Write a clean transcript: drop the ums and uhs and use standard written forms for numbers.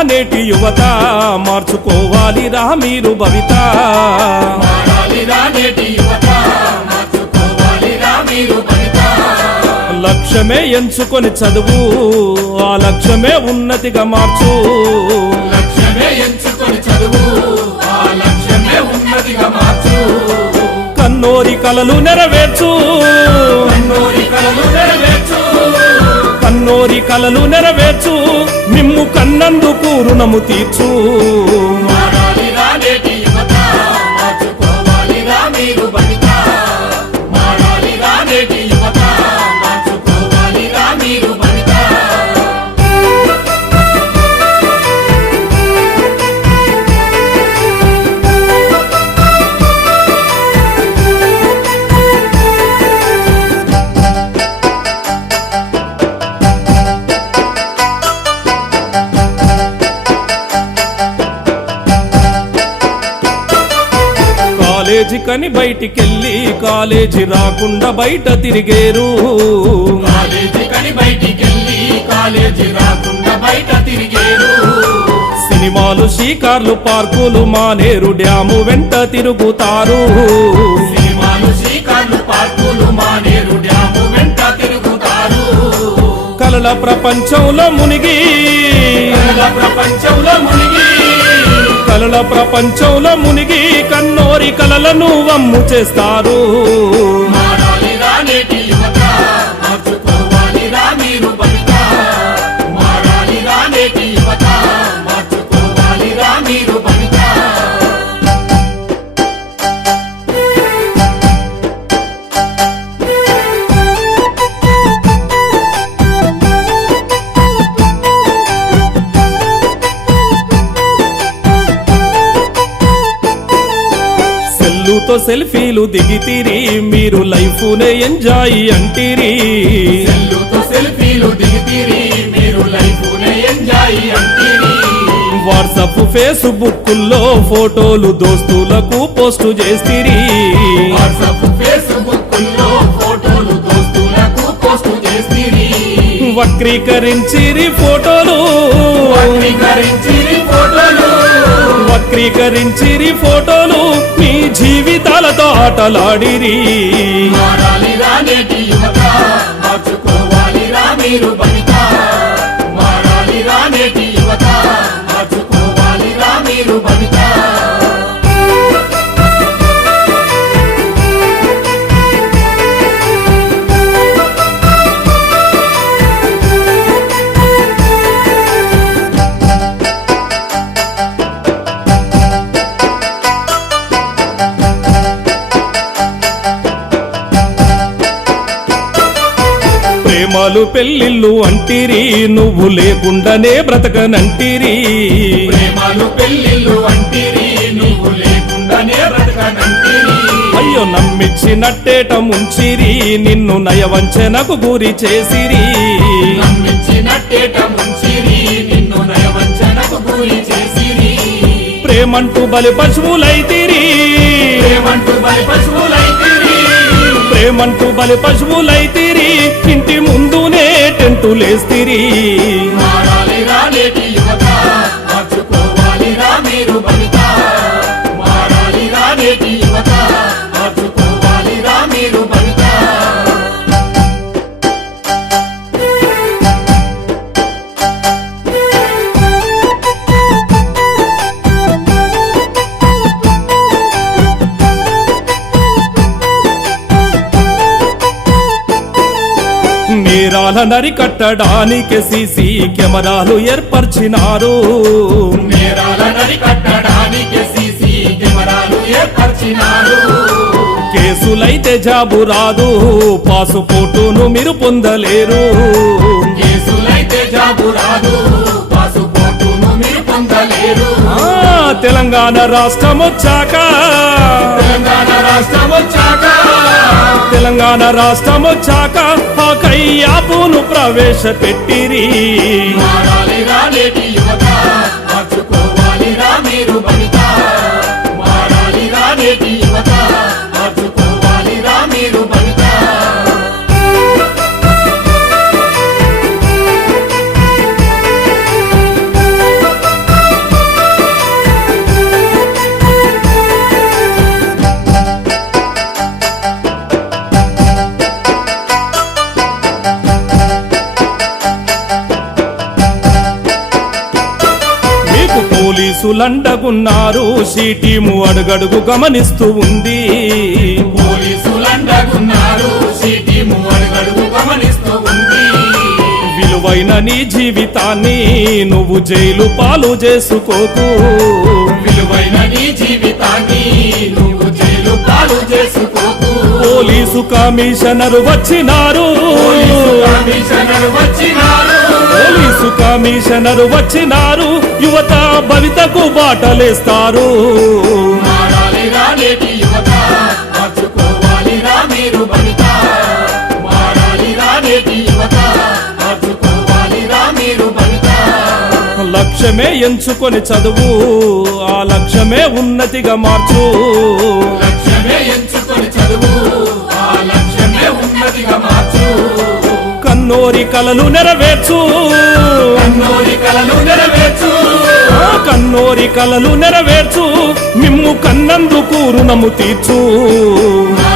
నేటి యువత మార్చుకోవాలిరా మీరు భవిత లక్ష్యమే ఎంచుకొని చదువు ఆ లక్ష్యమే ఉన్నతిగా మార్చు కన్నోరి కలలు నెరవేర్చు కన్నోరి కలలు నెరవేర్చు మిమ్ము కన్నందుకు రుణము తీర్చు కాలేజీ కని బయటికెళ్ళి కాలేజీ రాకుండా బయట తిరిగేరు సినిమాలు షికార్లు పార్కులు మానేరు డ్యాము వెంట తిరుగుతారు కలల ప్రపంచంలో మునిగి కలల ప్రపంచంలో మునిగి కన్నోరి కలలను వమ్ము చేస్తారు సెల్లుతో సెల్ఫీలు దిగితిరి మీరు లైఫ్ నే ఎంజాయ్ అంటిరి వాట్సాప్ ఫేస్బుక్ లో ఫోటోలు దోస్తులకు పోస్ట్ చేస్తిరి వక్రీకరించిరి ఫోటోలు వక్రీకరించిరి ఫోటోలు మీ జీవితాలతో ఆటలాడిరి ప్రేమలు పెళ్ళిళ్ళు అంటిరి నువ్వు లేకుండానే బ్రతకనంటిరి అయ్యో నమ్మిచ్చినట్టేట ముంచిరి నిన్ను నయవంచనకు గురి చేసిరి ప్రేమంటూ బలి పశువులైతిరి ప్రేమంటూ బలి పశువులైతిరి ఇంటి ముందునే టెంటులేస్తిరి నేరాల నరికట్టడానికి సీసీ కెమెరాలు ఏర్పరిచినారు కేసులైతే జాబు రాదు పాసుపోర్టును మీరు పొందలేరు తెలంగాణ రాష్ట్రం వచ్చాక తెలంగాణ రాష్ట్రం వచ్చాక ఆ కయ్యాపును ప్రవేశపెట్టిరి పోలీసులండగున్నారు సీటీము అడుగడుగు గమనిస్తూ ఉంది పోలీసులండగున్నారు సీటీము అడుగడుగు గమనిస్తూ ఉంది విలువైన నీ జీవితాన్ని నువ్వు జైలు పాలు చేసుకోకు విలువైన నీ జీవితాన్ని నువ్వు జైలు పాలు చేసుకోకు పోలీసు కమిషనరు వచ్చినారు కమిషనర్ వచ్చినారు పోలీసు కమిషనరు వచ్చినారు యువత భవితకు బాటలేస్తారు మారాలిరా నేటి యువత మార్చుకోవాలిరా మీరు భవిత మారాలిరా నేటి యువత మార్చుకోవాలిరా మీరు భవిత లక్ష్యమే ఎంచుకొని చదువు ఆ లక్ష్యమే ఉన్నతిగా మార్చు లక్ష్యమే ఎంచుకొని చదువు ఆ లక్ష్యమే ఉన్నతిగా మార్చు కన్నోరి కలలు నెరవేర్చు కన్నోరి కలలు నెరవేర్చు ఆ కన్నోరి కలలు నెరవేర్చు మిమ్ము కన్నందుకు రుణము తీర్చు నా